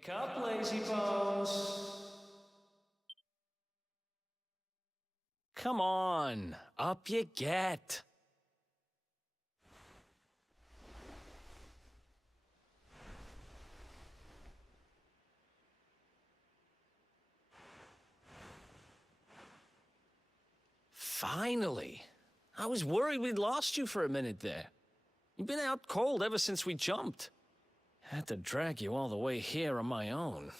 Wake up, lazy bones. Come on, up you get. Finally. I was worried we'd lost you for a minute there. You've been out cold ever since we jumped. Had to drag you all the way here on my own.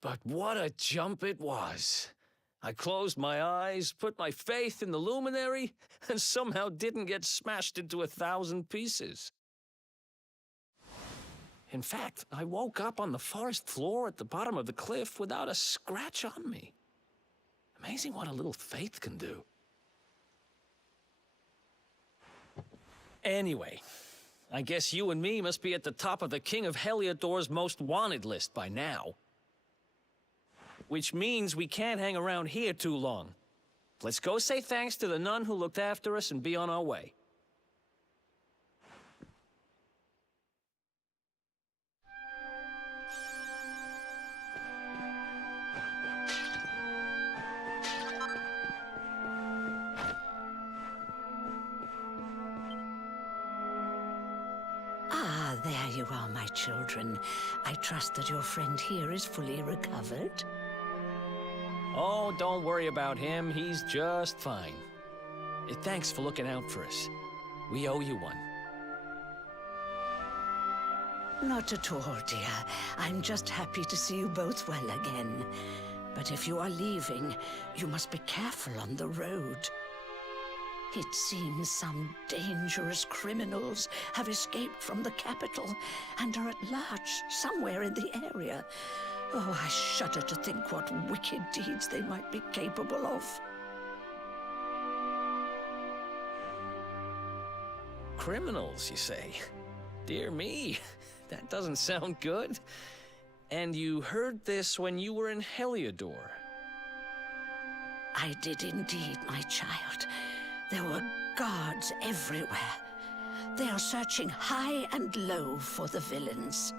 But what a jump it was. I closed my eyes, put my faith in the luminary, and somehow didn't get smashed into 1,000 pieces. In fact, I woke up on the forest floor at the bottom of the cliff without a scratch on me. Amazing what a little faith can do. Anyway, I guess you and me must be at the top of the King of Heliodor's most wanted list by now. Which means we can't hang around here too long. Let's go say thanks to the nun who looked after us and be on our way. Ah, there you are, my children. I trust that your friend here is fully recovered. Oh, don't worry about him. He's just fine. Thanks for looking out for us. We owe you one. Not at all, dear. I'm just happy to see you both well again. But if you are leaving, you must be careful on the road. It seems some dangerous criminals have escaped from the capital and are at large somewhere in the area. Oh, I shudder to think what wicked deeds they might be capable of. Criminals, you say? Dear me, that doesn't sound good. And you heard this when you were in Heliodor? I did indeed, my child. There were guards everywhere. They are searching high and low for the villains.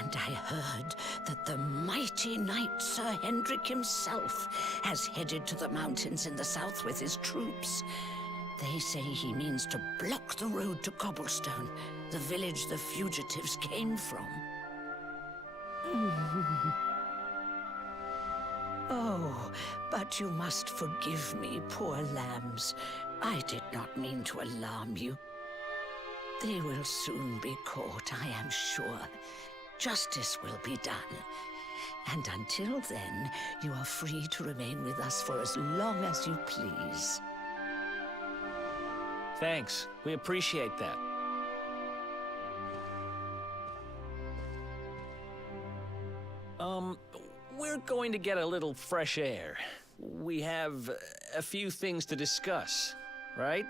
And I heard that the mighty knight Sir Hendrik himself has headed to the mountains in the south with his troops. They say he means to block the road to Cobblestone, the village the fugitives came from. Oh, but you must forgive me, poor lambs. I did not mean to alarm you. They will soon be caught, I am sure. Justice will be done. And until then, you are free to remain with us for as long as you please. Thanks. We appreciate that. We're going to get a little fresh air. We have a few things to discuss, right?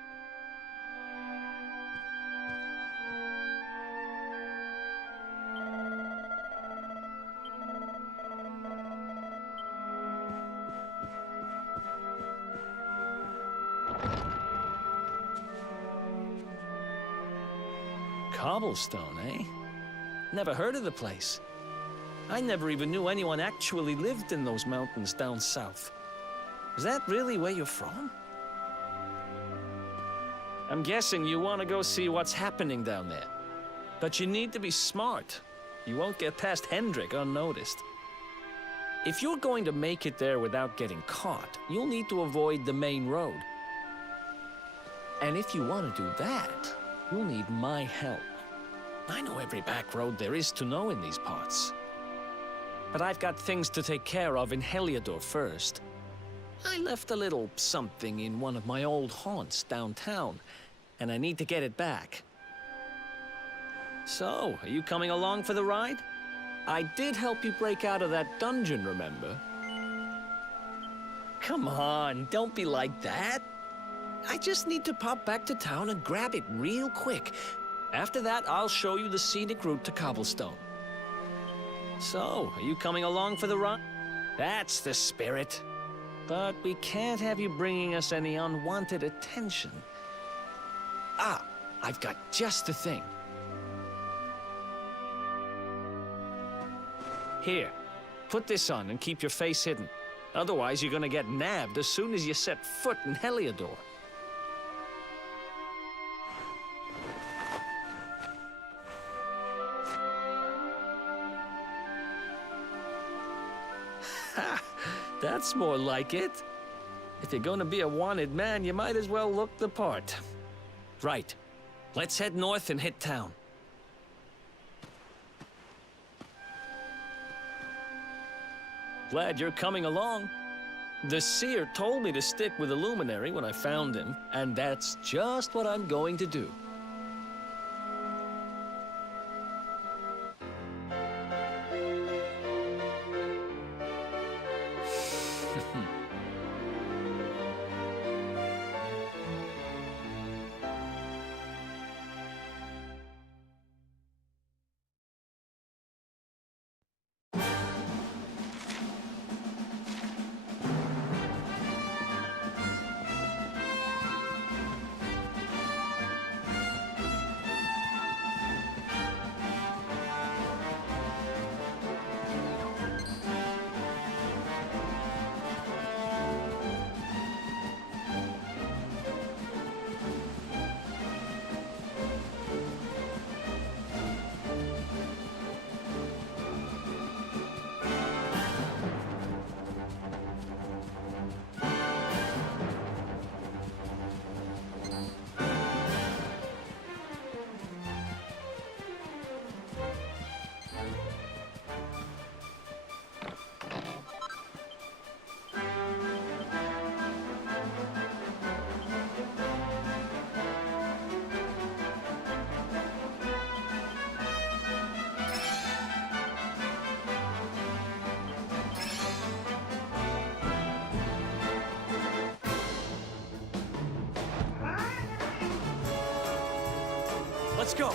Cobblestone, eh? Never heard of the place. I never even knew anyone actually lived in those mountains down south. Is that really where you're from? I'm guessing you want to go see what's happening down there. But you need to be smart. You won't get past Hendrik unnoticed. If you're going to make it there without getting caught, you'll need to avoid the main road. And if you want to do that, you'll need my help. I know every back road there is to know in these parts. But I've got things to take care of in Heliodor first. I left a little something in one of my old haunts downtown, and I need to get it back. So, are you coming along for the ride? I did help you break out of that dungeon, remember? Come on, don't be like that. I just need to pop back to town and grab it real quick. After that, I'll show you the scenic route to Cobblestone. So, are you coming along for the ride? That's the spirit. But we can't have you bringing us any unwanted attention. Ah, I've got just the thing. Here, put this on and keep your face hidden. Otherwise, you're gonna get nabbed as soon as you set foot in Heliodor. Ha! That's more like it. If you're gonna be a wanted man, you might as well look the part. Right. Let's head north and hit town. Glad you're coming along. The seer told me to stick with the luminary when I found him, and that's just what I'm going to do. Let's go.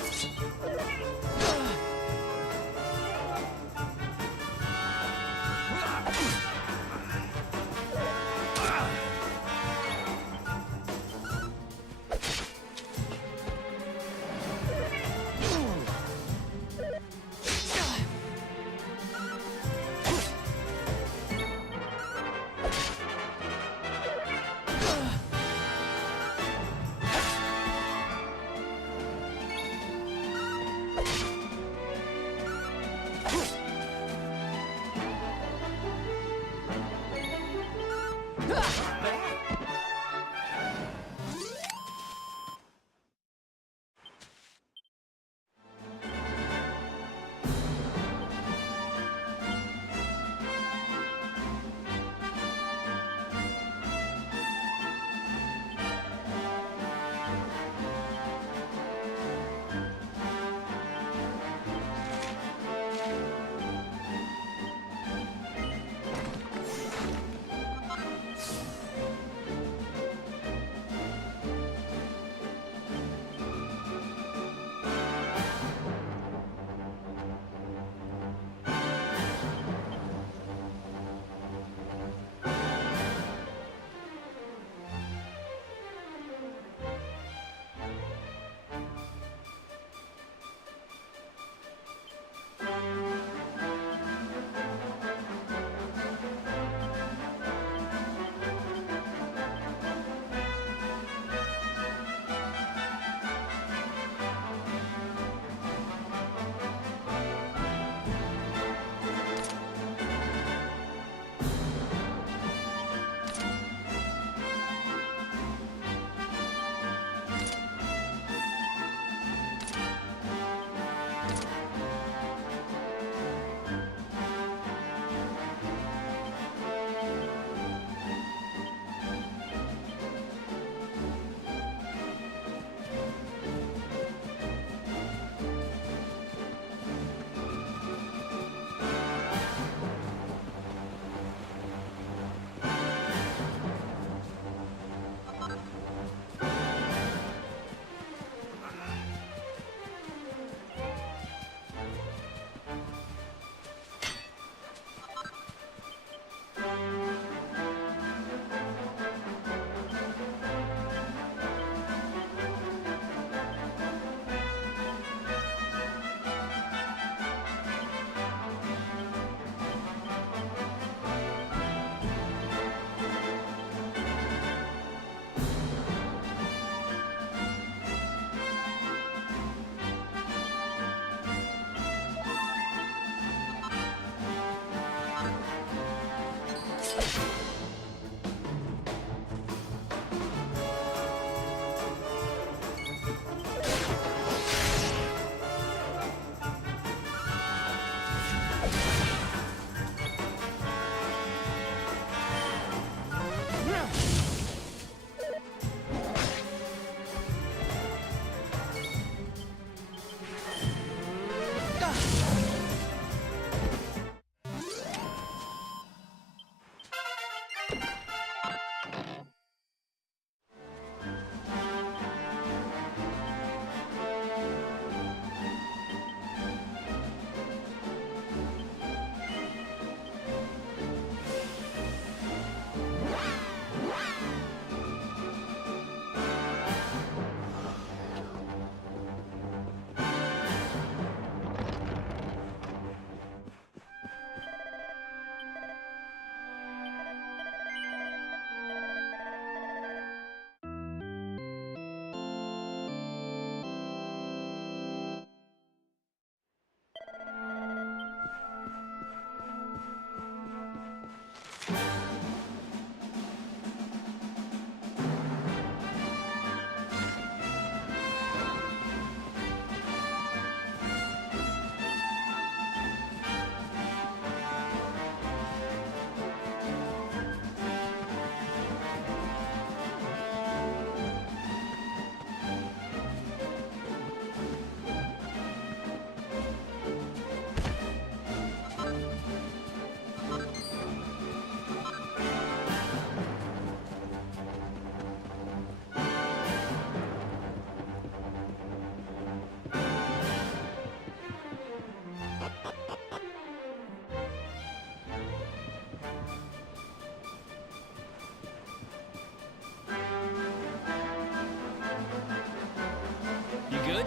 You good?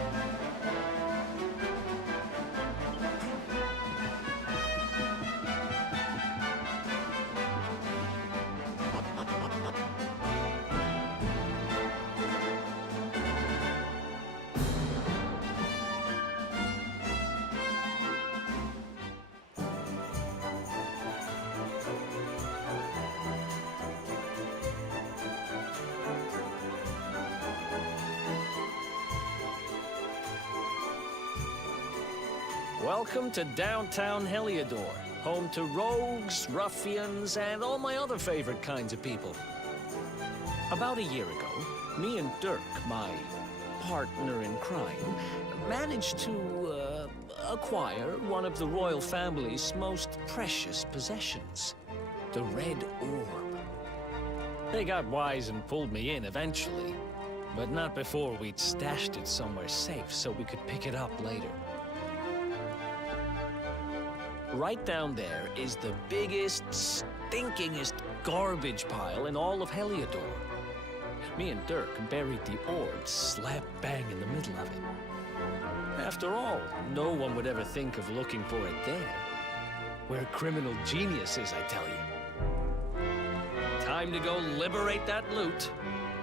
Welcome to downtown Heliodor, home to rogues, ruffians, and all my other favorite kinds of people. About a year ago, me and Dirk, my partner in crime, managed to acquire one of the royal family's most precious possessions, the Red Orb. They got wise and pulled me in eventually, but not before we'd stashed it somewhere safe so we could pick it up later. Right down there is the biggest, stinkingest garbage pile in all of Heliodor. Me and Dirk buried the orb slap bang in the middle of it. After all, no one would ever think of looking for it there. We're criminal geniuses, I tell you. Time to go liberate that loot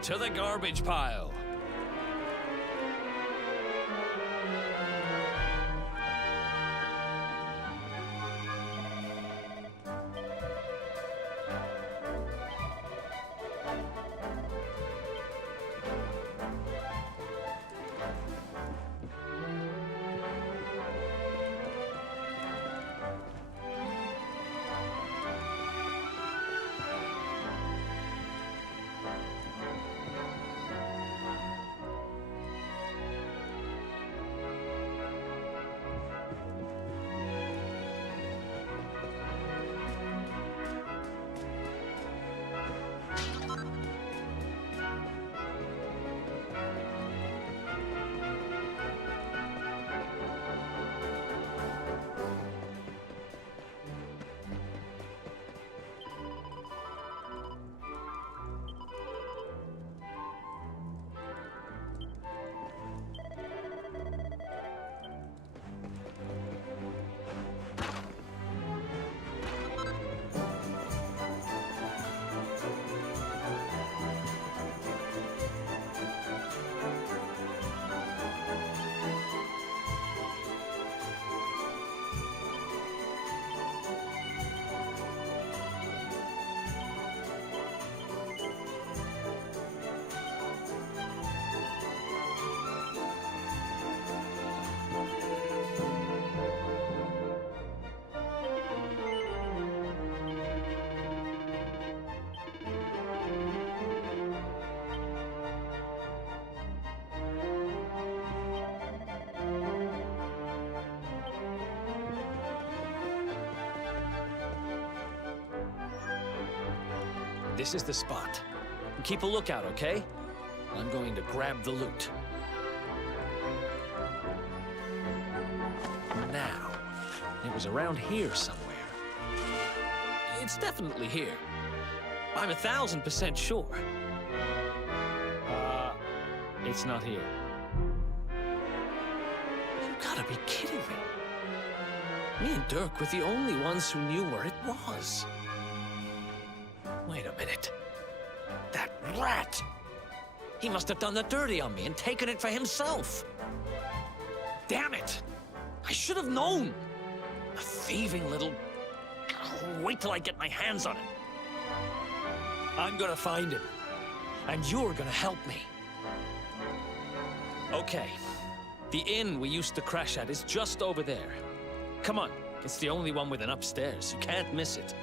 to the garbage pile. This is the spot. Keep a lookout, okay? I'm going to grab the loot. Now, it was around here somewhere. It's definitely here. I'm 1000% sure. It's not here. You gotta be kidding me. Me and Dirk were the only ones who knew where it was. Wait a minute. That rat! He must have done the dirty on me and taken it for himself. Damn it! I should have known! A thieving little... Wait till I get my hands on him. I'm gonna find him. And you're gonna help me. Okay. The inn we used to crash at is just over there. Come on. It's the only one with an upstairs. You can't miss it.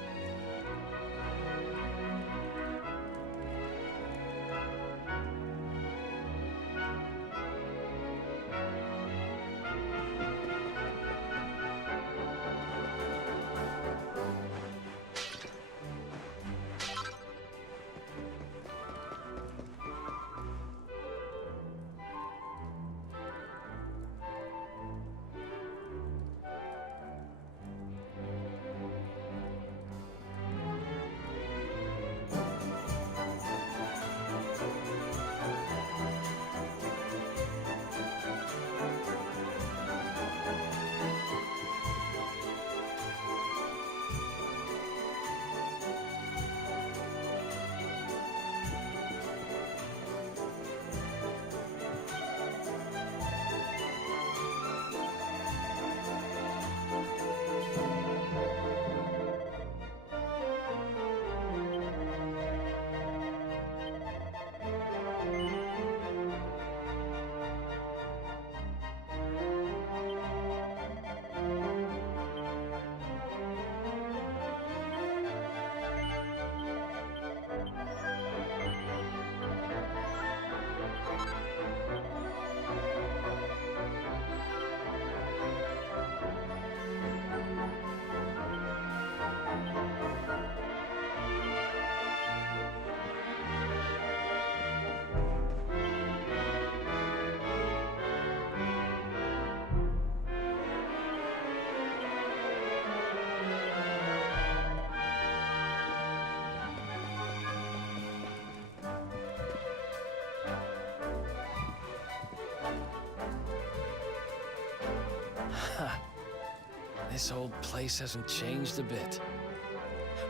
This old place hasn't changed a bit.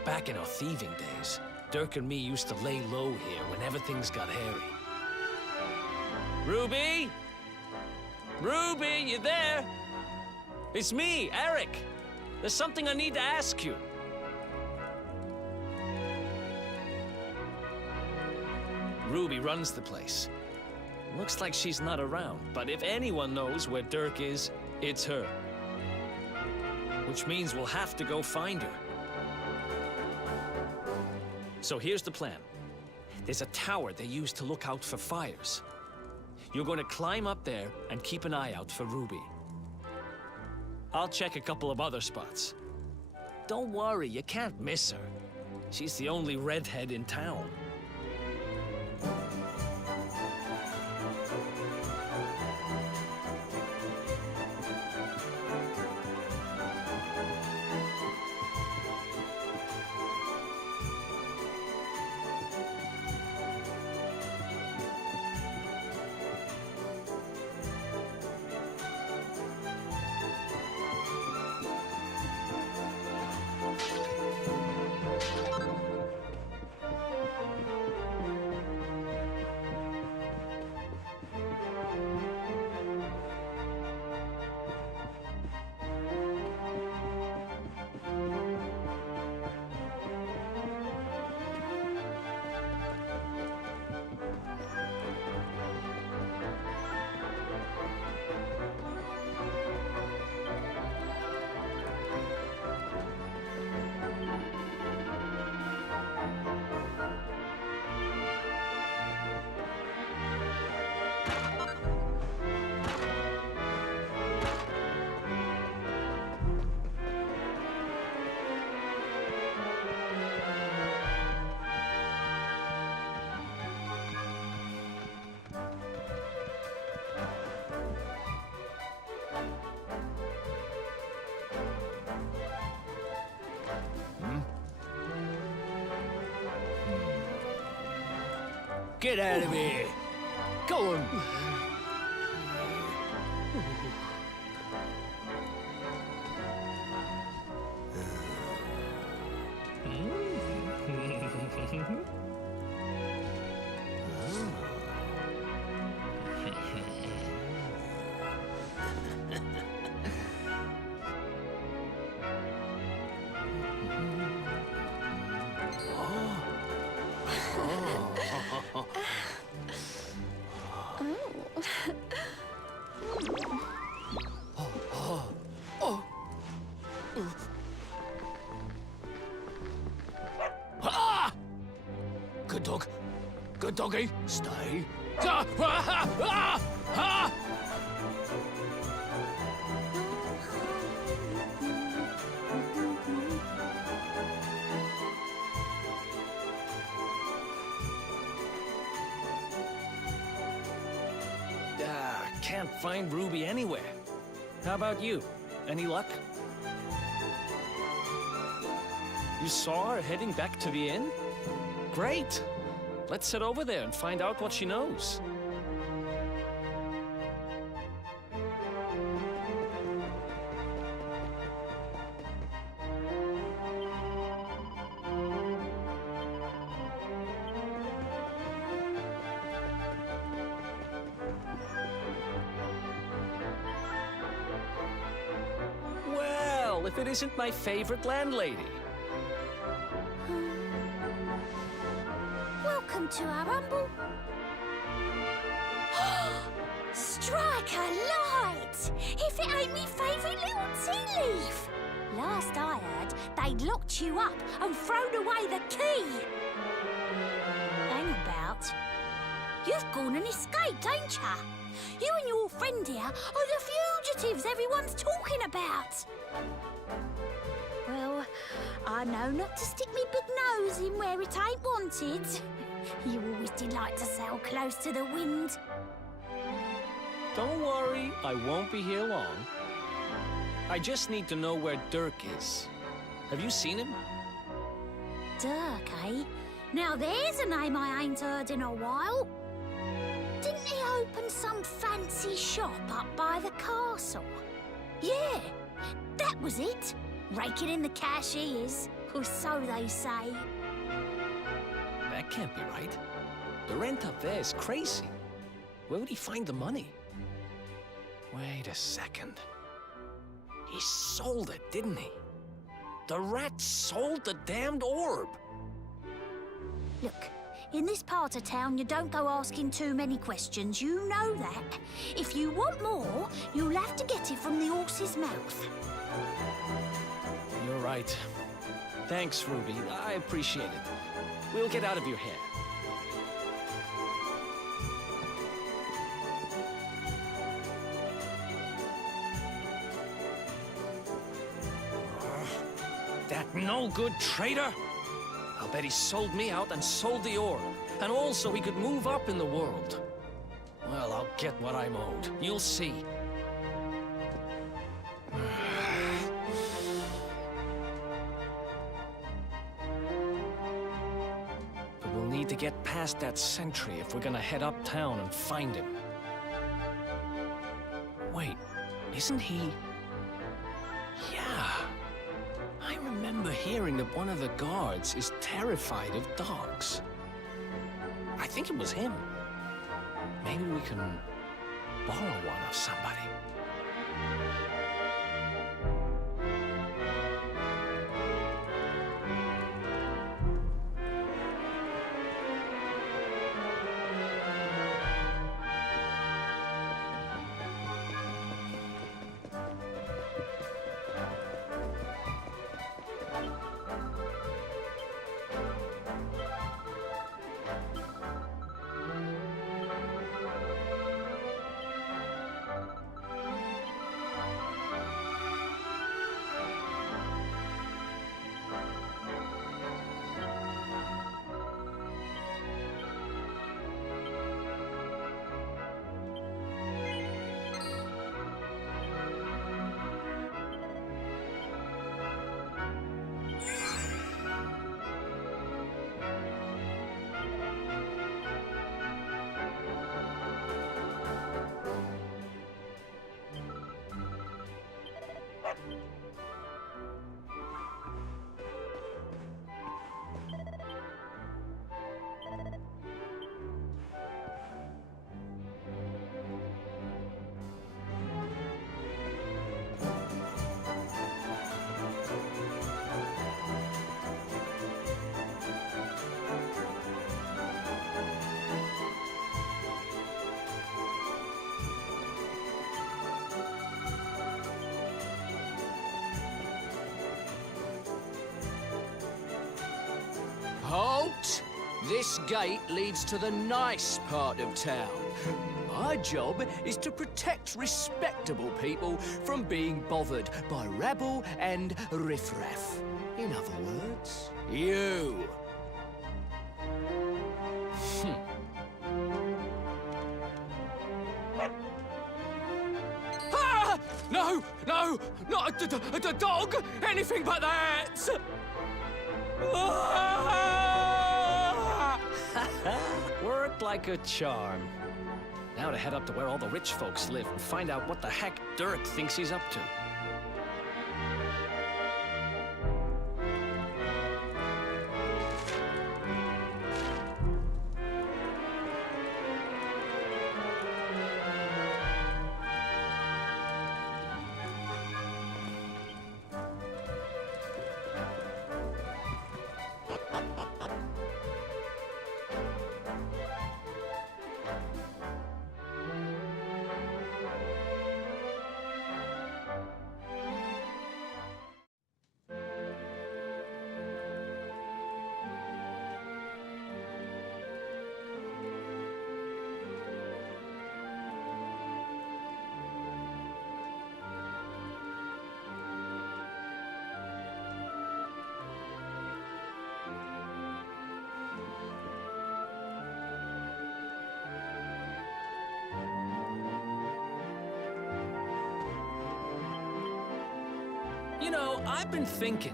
Back in our thieving days, Dirk and me used to lay low here whenever things got hairy. Ruby? Ruby, you there? It's me, Eric. There's something I need to ask you. Ruby runs the place. Looks like she's not around, but if anyone knows where Dirk is, it's her. Which means we'll have to go find her. So here's the plan. There's a tower they use to look out for fires. You're going to climb up there and keep an eye out for Ruby. I'll check a couple of other spots. Don't worry, you can't miss her. She's the only redhead in town. Get out of here! Go on! Ah! Good dog. Good doggy. Stay. Ah! Ah! Ah! Ah! Can't find Ruby anywhere. How about you? Any luck? You saw her heading back to the inn? Great! Let's head over there and find out what she knows. Well, if it isn't my favorite landlady. Welcome to our humble... Strike a light! If it ain't me favourite little tea leaf! Last I heard, they'd locked you up and thrown away the key! Hang about. You've gone and escaped, ain't ya? You and your friend here are the fugitives everyone's talking about! Well, I know not to stick me big nose in where it ain't wanted. You always did like to sail close to the wind. Don't worry, I won't be here long. I just need to know where Dirk is. Have you seen him? Dirk, eh? Now there's a name I ain't heard in a while. Didn't he open some fancy shop up by the castle? Yeah, that was it. Raking in the cash he is, or so they say. That can't be right. The rent up there is crazy. Where would he find the money? Wait a second. He sold it, didn't he? The rat sold the damned orb. Look, in this part of town, you don't go asking too many questions. You know that. If you want more, you'll have to get it from the horse's mouth. You're right. Thanks, Ruby. I appreciate it. We'll get out of your hair. That no-good traitor! I'll bet he sold me out and sold the orb. And also he could move up in the world. Well, I'll get what I'm owed. You'll see. But we'll need to get past that sentry if we're gonna head uptown and find him. Wait, isn't he... Yeah. I remember hearing that one of the guards is terrified of dogs. I think it was him. Maybe we can borrow one of somebody. Halt! This gate leads to the nice part of town. My job is to protect respectable people from being bothered by rabble and riffraff. In other words, you. Ah! No, no, not the dog! Anything but that! Ah! Worked like a charm. Now to head up to where all the rich folks live and find out what the heck Dirk thinks he's up to. You know, I've been thinking.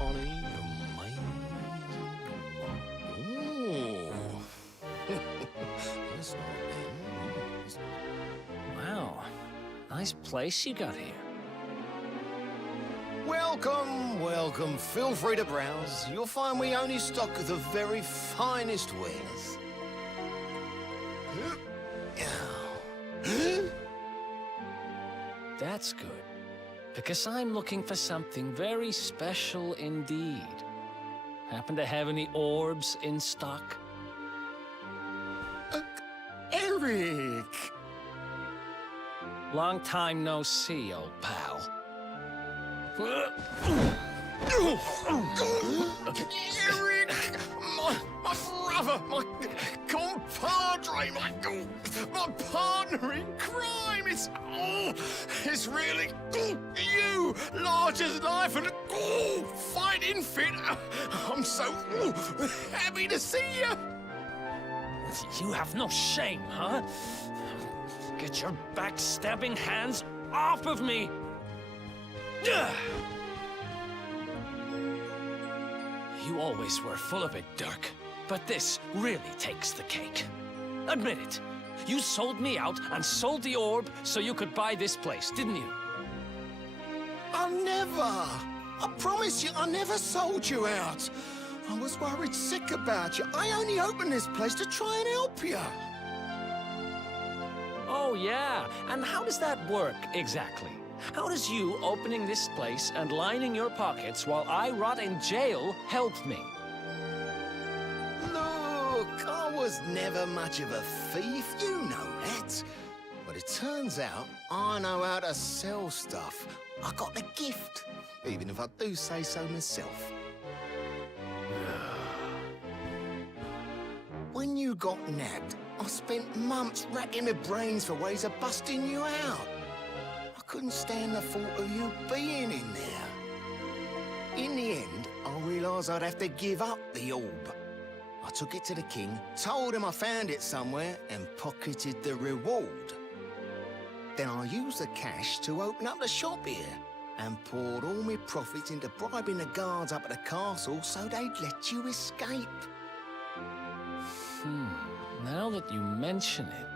Ollie, That's not bad. Wow, nice place you got here. Welcome, welcome. Feel free to browse. You'll find we only stock the very finest wares. That's good. Because I'm looking for something very special indeed. Happen to have any orbs in stock? Eric! Long time no see, old pal. Eric! My brother, my compadre, my partner in crime! It's really you! Large as life and fighting fit! I'm so happy to see you! You have no shame, huh? Get your backstabbing hands off of me! Ugh! You always were full of it, Dirk. But this really takes the cake. Admit it. You sold me out and sold the orb so you could buy this place, didn't you? I never! I promise you, I never sold you out. I was worried sick about you. I only opened this place to try and help you. Oh, yeah. And how does that work, exactly? How does you opening this place and lining your pockets while I rot in jail help me? Look, I was never much of a thief, you know that. But it turns out I know how to sell stuff. I got the gift, even if I do say so myself. When you got nabbed, I spent months racking my brains for ways of busting you out. I couldn't stand the thought of you being in there. In the end, I realised odds I'd have to give up the orb. I took it to the king, told him I found it somewhere, and pocketed the reward. Then I used the cash to open up the shop here, and poured all my profits into bribing the guards up at the castle so they'd let you escape. Now that you mention it,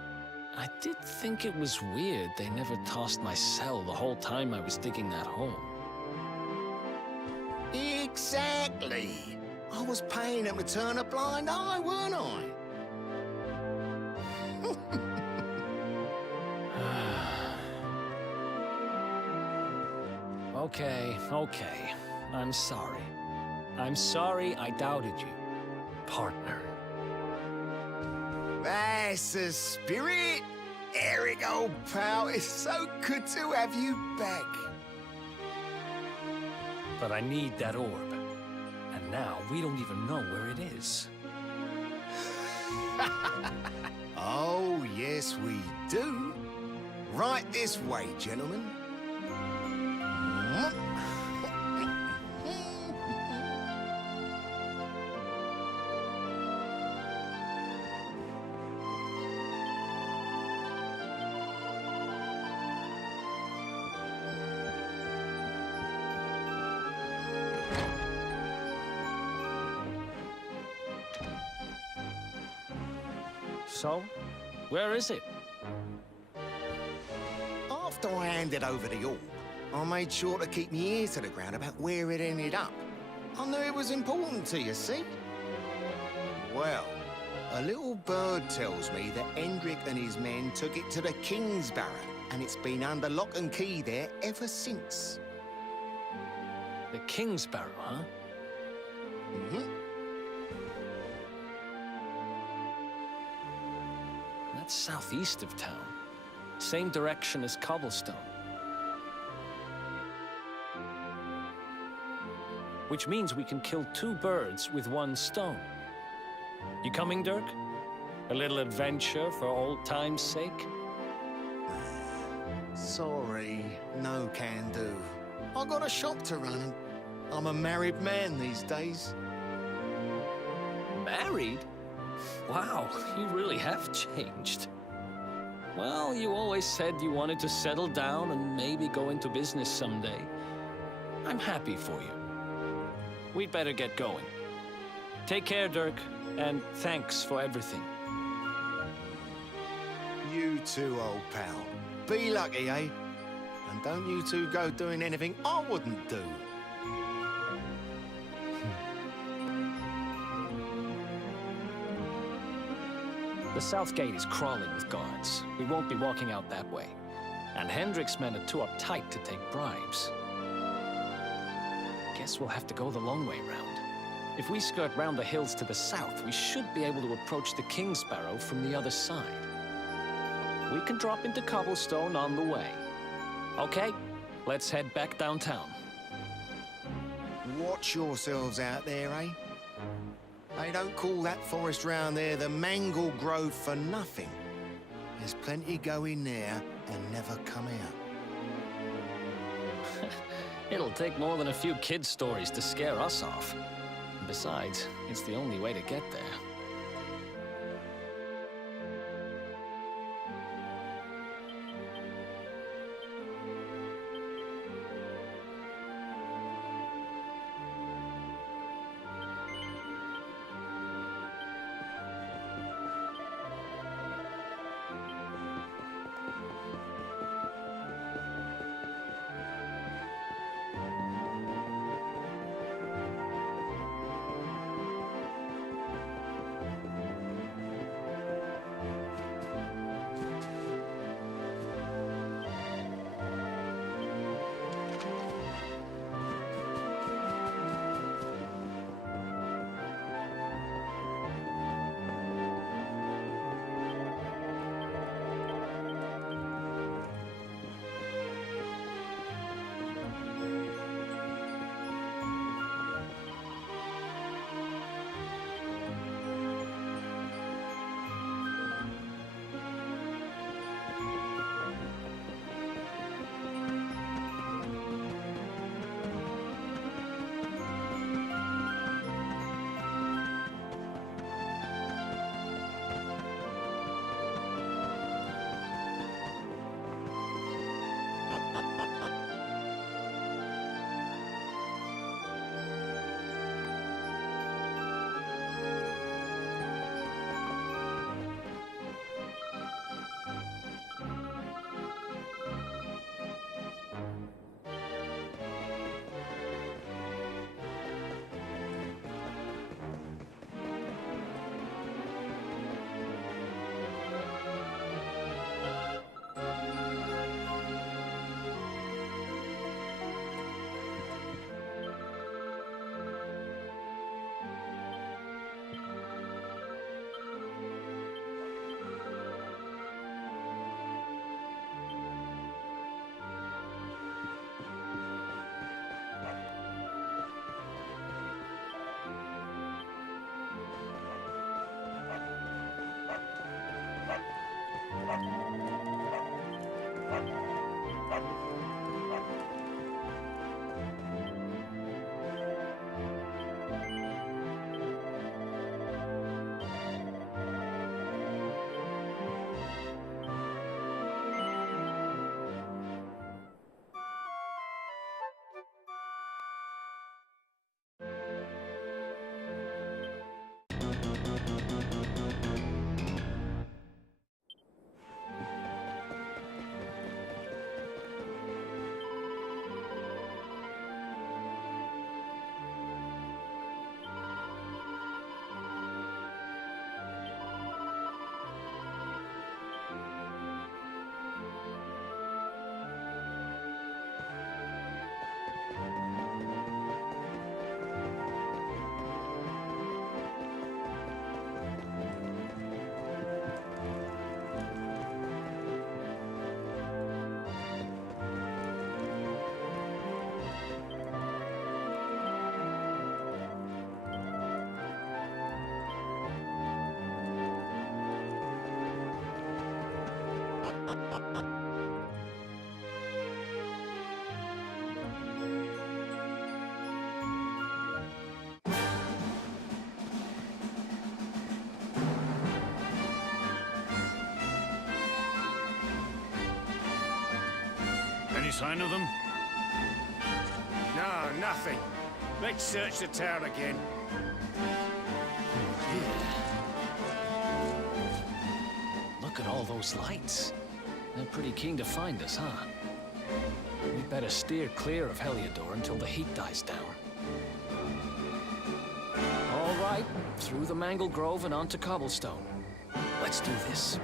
I did think it was weird they never tossed my cell the whole time I was digging that hole. Exactly. I was paying them to turn a blind eye, weren't I? Okay. I'm sorry. I'm sorry I doubted you, partner. That's the spirit. Eric, old pal, it's so good to have you back. But I need that orb. And now we don't even know where it is. Oh, yes, we do. Right this way, gentlemen. So, where is it? After I handed over the orb, I made sure to keep my ear to the ground about where it ended up. I knew it was important to you, see? Well, a little bird tells me that Hendrik and his men took it to the King's Barrow, and it's been under lock and key there ever since. The King's Barrow, huh? Mm-hmm. That's southeast of town. Same direction as Cobblestone. Which means we can kill two birds with one stone. You coming, Dirk? A little adventure for old time's sake? Sorry, no can do. I got a shop to run, and I'm a married man these days. Married? Wow, you really have changed. Well, you always said you wanted to settle down and maybe go into business someday. I'm happy for you. We'd better get going. Take care, Dirk, and thanks for everything. You too, old pal. Be lucky, eh? And don't you two go doing anything I wouldn't do. The south gate is crawling with guards. We won't be walking out that way. And Hendrik's men are too uptight to take bribes. Guess we'll have to go the long way round. If we skirt round the hills to the south, we should be able to approach the King's Barrow from the other side. We can drop into Cobblestone on the way. Okay, let's head back downtown. Watch yourselves out there, eh? They don't call that forest round there the Mangle Grove for nothing. There's plenty going there and never come out. It'll take more than a few kid stories to scare us off. Besides, it's the only way to get there. Any sign of them? No, nothing. Let's search the town again. Look at all those lights. They're pretty keen to find us, huh? We'd better steer clear of Heliodor until the heat dies down. All right, through the Mangle Grove and onto Cobblestone. Let's do this.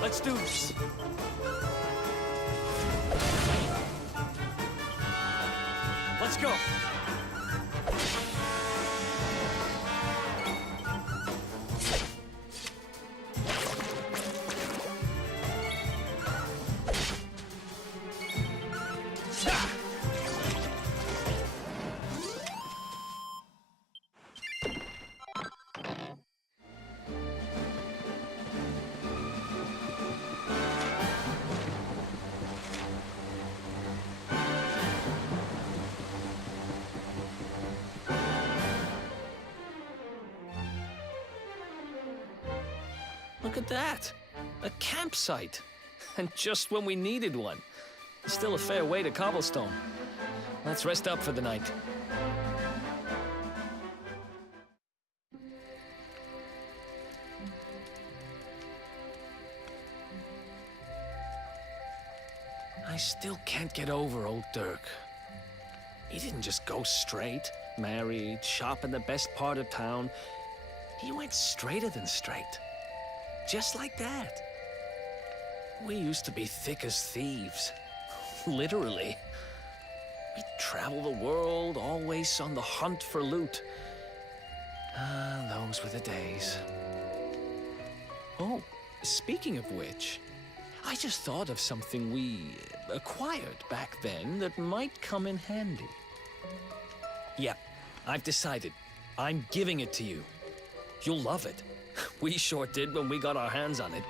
Let's do this. Let's go. Look at that! A campsite! And just when we needed one. Still a fair way to Cobblestone. Let's rest up for the night. I still can't get over old Dirk. He didn't just go straight. married, shop in the best part of town. He went straighter than straight. Just like that. We used to be thick as thieves. Literally. We'd travel the world, always on the hunt for loot. Those were the days. Oh, speaking of which, I just thought of something we acquired back then that might come in handy. Yeah, I've decided. I'm giving it to you. You'll love it. We sure did when we got our hands on it.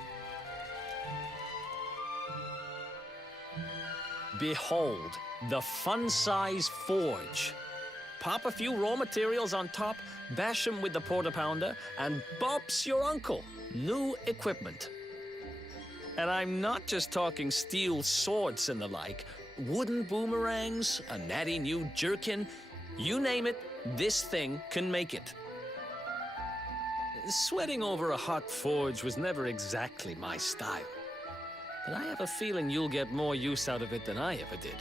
Behold, the fun-size forge. Pop a few raw materials on top, bash them with the porta-pounder, and bumps your uncle. New equipment. And I'm not just talking steel swords and the like. Wooden boomerangs, a natty new jerkin. You name it, this thing can make it. Sweating over a hot forge was never exactly my style. But I have a feeling you'll get more use out of it than I ever did.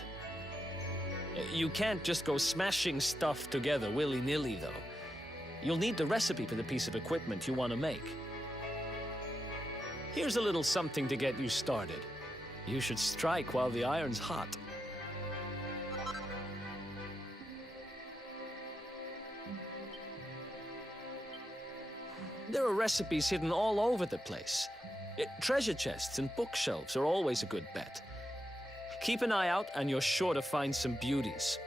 You can't just go smashing stuff together willy-nilly, though. You'll need the recipe for the piece of equipment you want to make. Here's a little something to get you started. You should strike while the iron's hot. There are recipes hidden all over the place. Treasure chests and bookshelves are always a good bet. Keep an eye out and you're sure to find some beauties.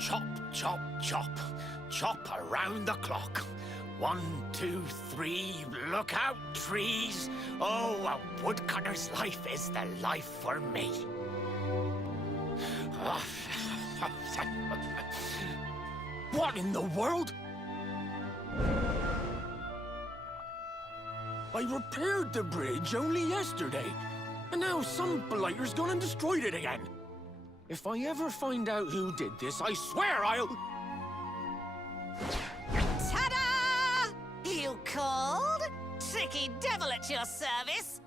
Chop, chop, chop. Chop around the clock. 1, 2, 3, look out, trees. Oh, a woodcutter's life is the life for me. What in the world? I repaired the bridge only yesterday, and now some blighter's gone and destroyed it again. If I ever find out who did this, I swear I'll... Ta-da! You called? Tricky devil at your service.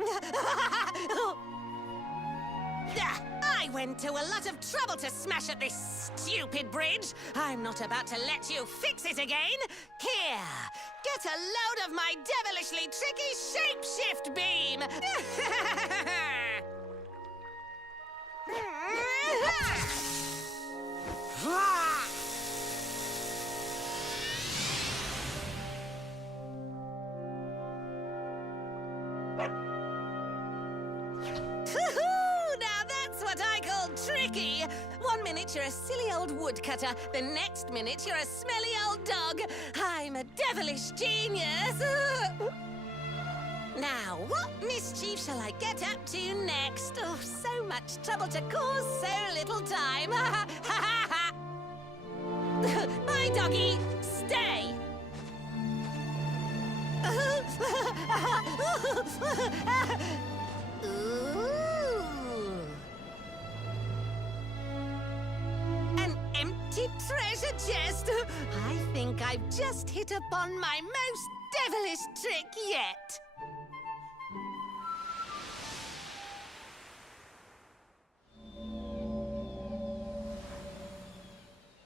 I went to a lot of trouble to smash at this stupid bridge. I'm not about to let you fix it again. Here, get a load of my devilishly tricky shapeshift beam. Now that's what I call tricky. 1 minute you're a silly old woodcutter, the next minute you're a smelly old dog. I'm a devilish genius! Now, what mischief shall I get up to next? Oh, so much trouble to cause so little time. Bye, doggy. Stay. Ooh. An empty treasure chest. I think I've just hit upon my most devilish trick yet.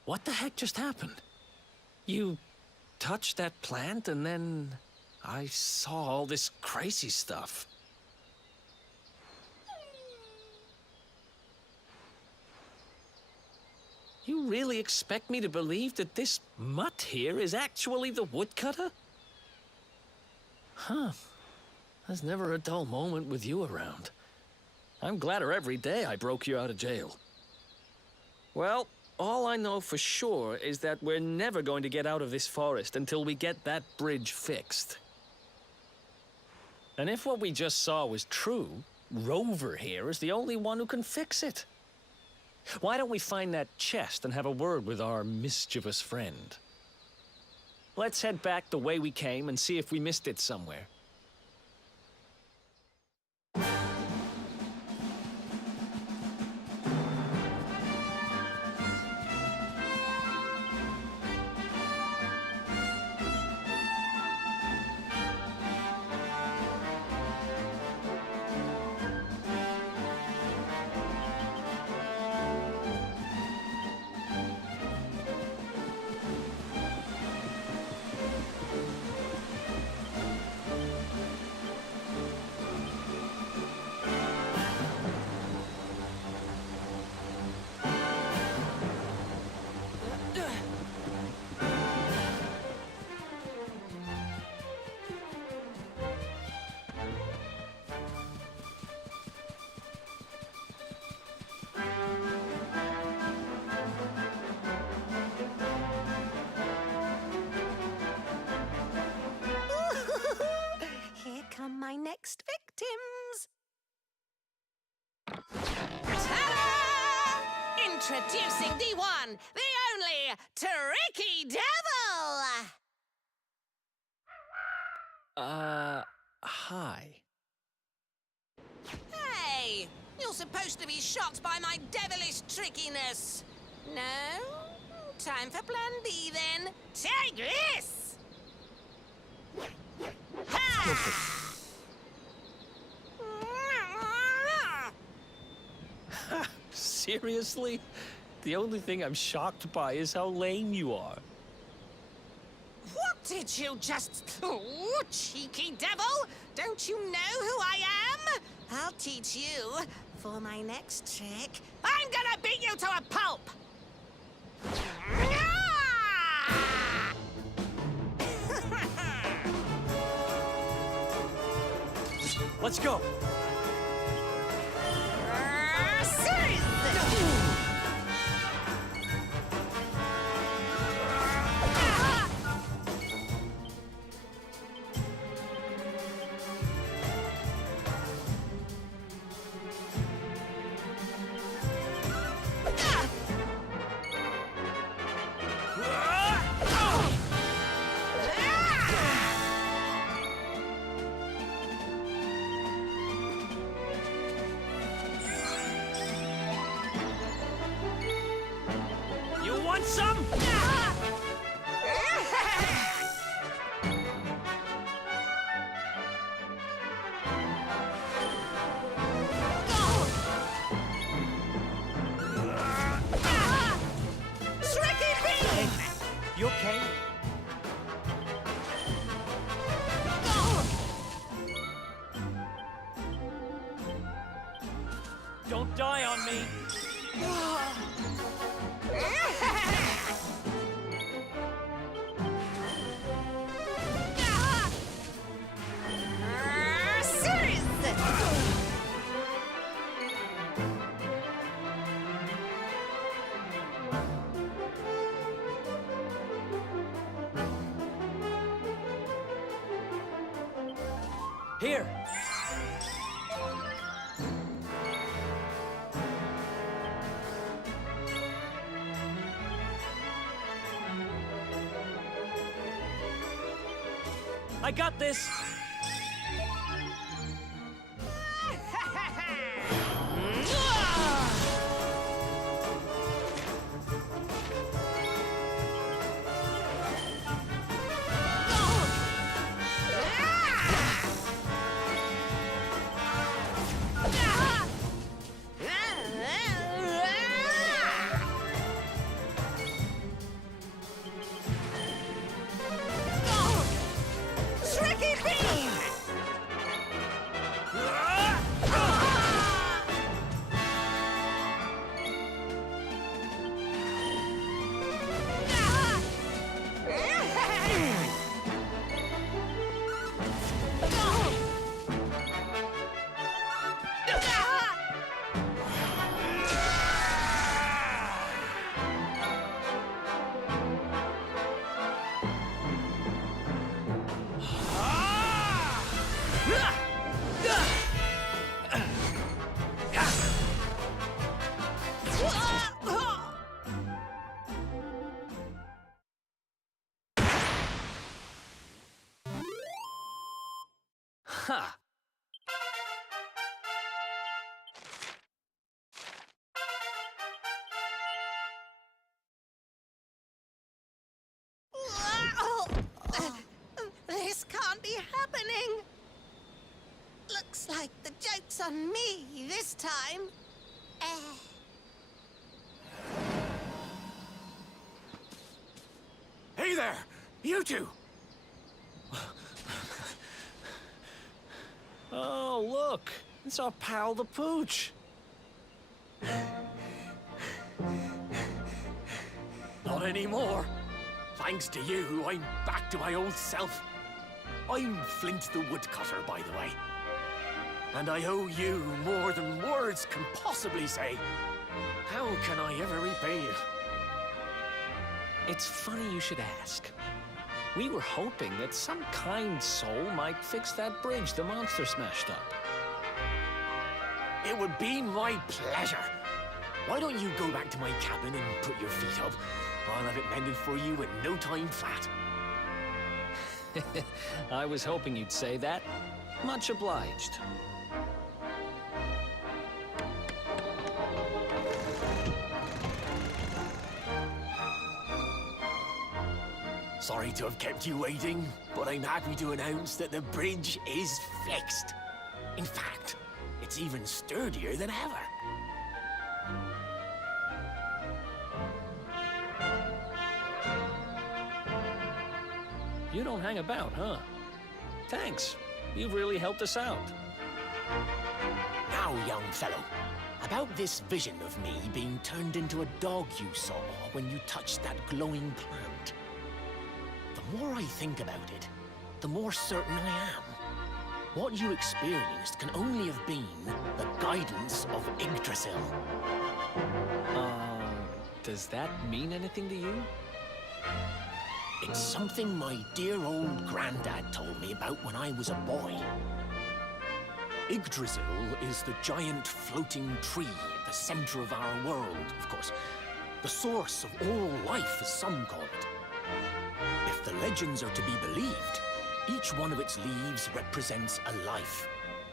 What the heck just happened? You touched that plant and then I saw all this crazy stuff. You really expect me to believe that this mutt here is actually the woodcutter? Huh. There's never a dull moment with you around. I'm gladder every day I broke you out of jail. Well, all I know for sure is that we're never going to get out of this forest until we get that bridge fixed. And if what we just saw was true, Rover here is the only one who can fix it. Why don't we find that chest and have a word with our mischievous friend? Let's head back the way we came and see if we missed it somewhere. Here come my next victims. Ta-da! Introducing the one, the only, Tricky Devil! Hi. Hey, you're supposed to be shocked by my devilish trickiness. No? Time for plan B then. Take this! Ha! Seriously? The only thing I'm shocked by is how lame you are. What did you just... Oh, cheeky devil! Don't you know who I am? I'll teach you. For my next trick, I'm gonna beat you to a pulp! Let's go. Want some? Tricky bean! You okay? Don't die on me. Here. I got this! Tricky beam! Ha! This can't be happening. Looks like the joke's on me this time. Hey there! You two! Oh, look! It's our pal the Pooch! Not anymore. Thanks to you, I'm back to my old self. I'm Flint the Woodcutter, by the way. And I owe you more than words can possibly say. How can I ever repay you? It's funny you should ask. We were hoping that some kind soul might fix that bridge the monster smashed up. It would be my pleasure. Why don't you go back to my cabin and put your feet up? I'll have it mended for you in no time flat. I was hoping you'd say that. Much obliged. Sorry to have kept you waiting, but I'm happy to announce that the bridge is fixed. In fact, it's even sturdier than ever. You don't hang about, huh? Thanks. You've really helped us out. Now, young fellow, about this vision of me being turned into a dog you saw when you touched that glowing plant. The more I think about it, the more certain I am. What you experienced can only have been the guidance of Yggdrasil. Does that mean anything to you? It's something my dear old granddad told me about when I was a boy. Yggdrasil is the giant floating tree at the center of our world, of course. The source of all life, as some call it. If the legends are to be believed, each one of its leaves represents a life,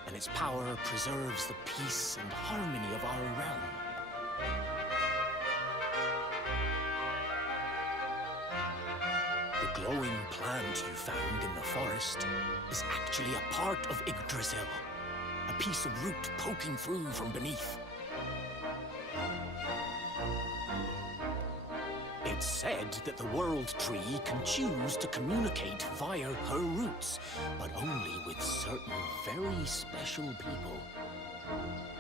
and its power preserves the peace and harmony of our realm. The glowing plant you found in the forest is actually a part of Yggdrasil, a piece of root poking through from beneath. It's said that the World Tree can choose to communicate via her roots, but only with certain very special people.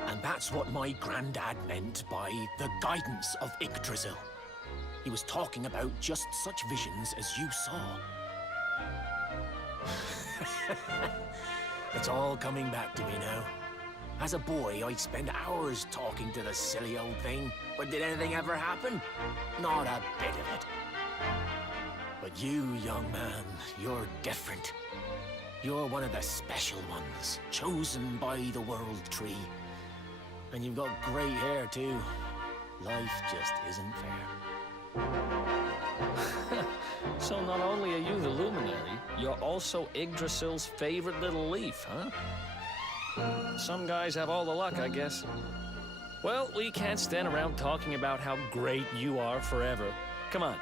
And that's what my granddad meant by the guidance of Yggdrasil. He was talking about just such visions as you saw. It's all coming back to me now. As a boy, I spent hours talking to the silly old thing, but did anything ever happen? Not a bit of it. But you, young man, you're different. You're one of the special ones, chosen by the World Tree. And you've got great hair, too. Life just isn't fair. So not only are you the luminary, you're also Yggdrasil's favorite little leaf, huh? Some guys have all the luck, I guess. Well, we can't stand around talking about how great you are forever. Come on.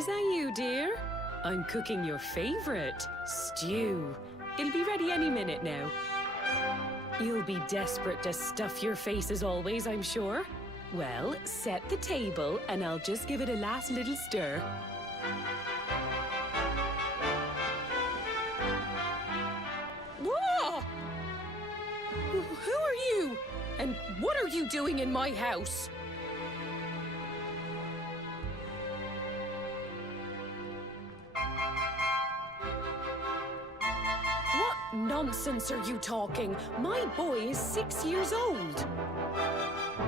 Is that you, dear? I'm cooking your favorite, stew. It'll be ready any minute now. You'll be desperate to stuff your face as always, I'm sure. Well, set the table and I'll just give it a last little stir. Whoa! Who are you? And what are you doing in my house? What nonsense are you talking? My boy is 6 years old.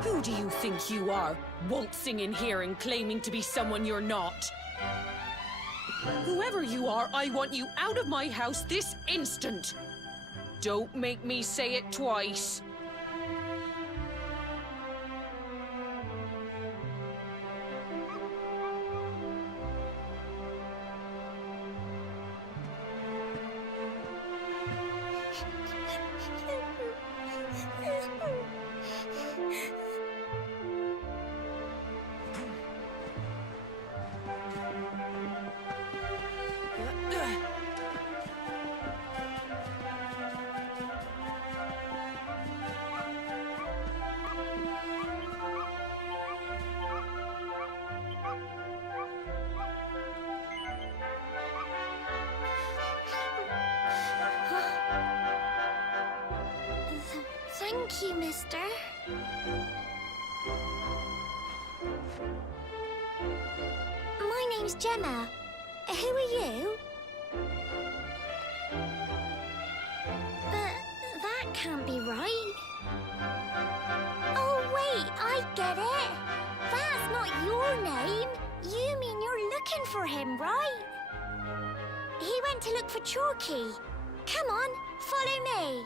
Who do you think you are, waltzing in here and claiming to be someone you're not? Whoever you are, I want you out of my house this instant. Don't make me say it twice. Thank you, mister. My name's Gemma. Who are you? But that can't be right. Oh, wait, I get it. That's not your name. You mean you're looking for him, right? He went to look for Chalky. Come on, follow me.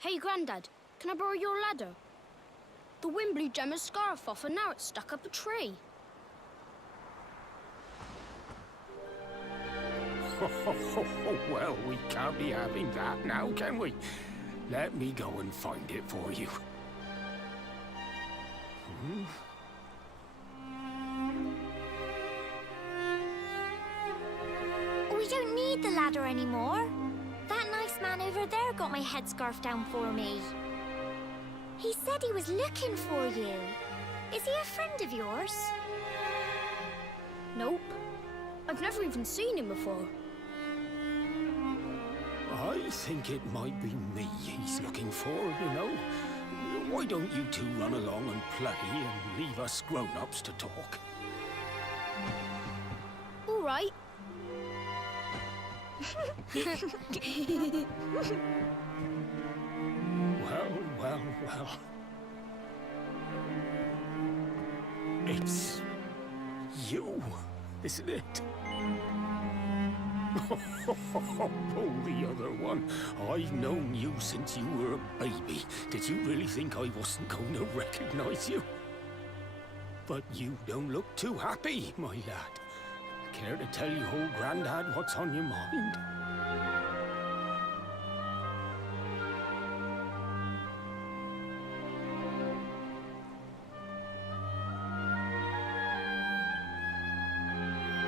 Hey, Grandad, can I borrow your ladder? The wind blew Gemma's scarf off and now it's stuck up a tree. Well, we can't be having that now, can we? Let me go and find it for you. We don't need the ladder anymore. That nice man over there got my headscarf down for me. He said he was looking for you. Is he a friend of yours? Nope. I've never even seen him before. I think it might be me he's looking for, you know. Why don't you two run along and play and leave us grown-ups to talk? All right. Well. It's you, isn't it? Oh, the other one. I've known you since you were a baby. Did you really think I wasn't going to recognize you? But you don't look too happy, my lad. Care to tell your old Grandad what's on your mind?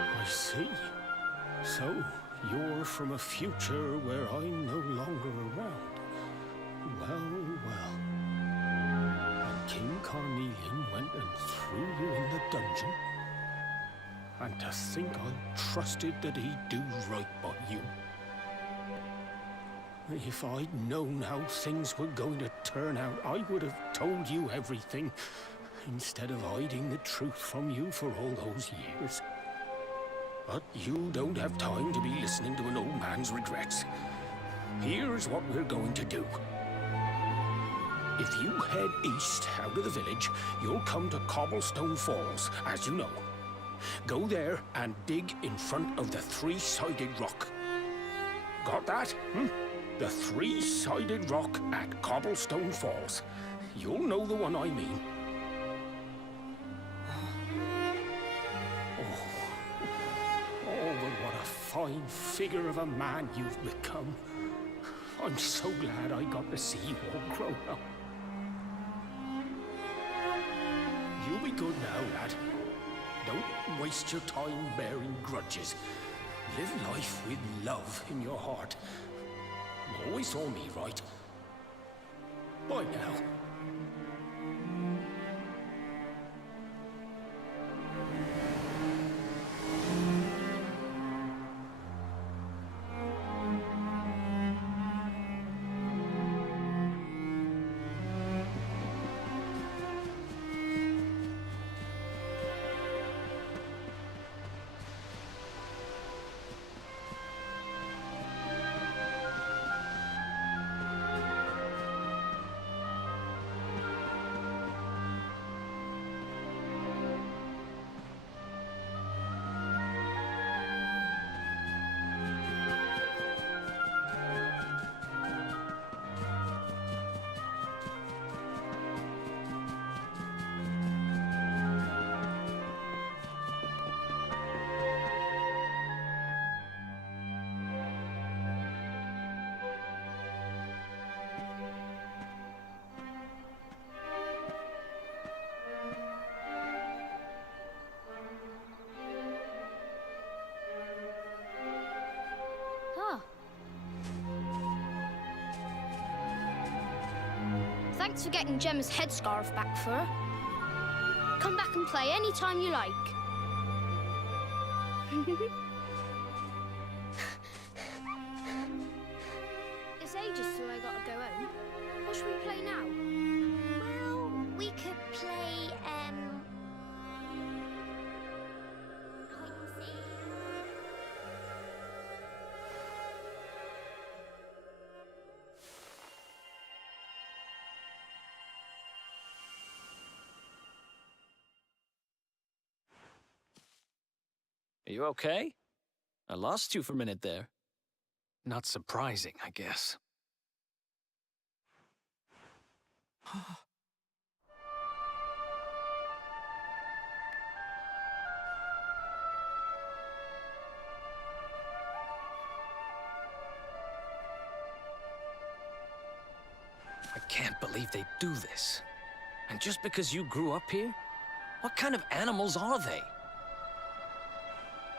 I see. So, you're from a future where I'm no longer around. Well. And King Carnelian went and threw you in the dungeon. And to think I trusted that he'd do right by you. If I'd known how things were going to turn out, I would have told you everything, instead of hiding the truth from you for all those years. But you don't have time to be listening to an old man's regrets. Here's what we're going to do. If you head east out of the village, you'll come to Cobblestone Falls, as you know. Go there and dig in front of the three-sided rock. Got that? The three-sided rock at Cobblestone Falls. You'll know the one I mean. Oh, but what a fine figure of a man you've become. I'm so glad I got to see you all grow up. You'll be good now, lad. Don't waste your time bearing grudges. Live life with love in your heart. You always saw me right. Bye now. Thanks for getting Gemma's headscarf back for her. Come back and play any time you like. It's ages till I gotta go home. What should we play now? Well, we could play, hide and seek. Are you okay? I lost you for a minute there. Not surprising, I guess. I can't believe they do this. And just because you grew up here? What kind of animals are they?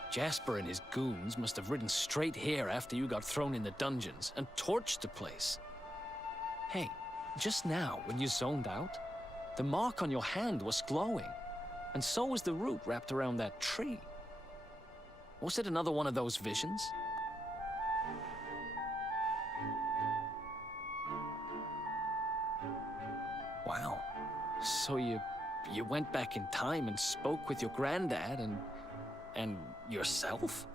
Jasper and his goons must have ridden straight here after you got thrown in the dungeons and torched the place. Hey, just now, when you zoned out, the mark on your hand was glowing, and so was the root wrapped around that tree. Was it another one of those visions? Wow. So you went back in time and spoke with your granddad and yourself?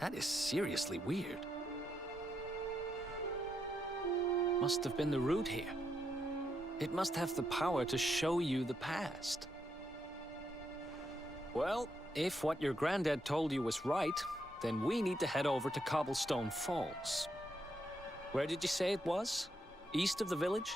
That is seriously weird. Must have been the root here. It must have the power to show you the past. Well, if what your granddad told you was right, then we need to head over to Cobblestone Falls. Where did you say it was? East of the village?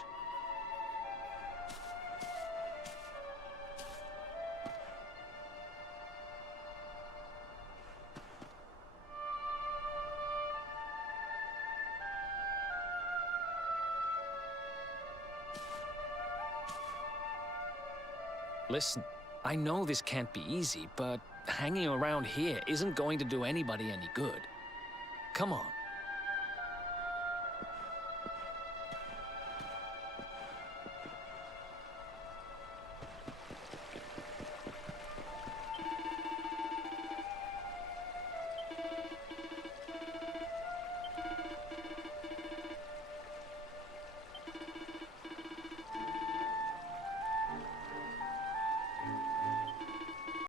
Listen, I know this can't be easy, but hanging around here isn't going to do anybody any good. Come on.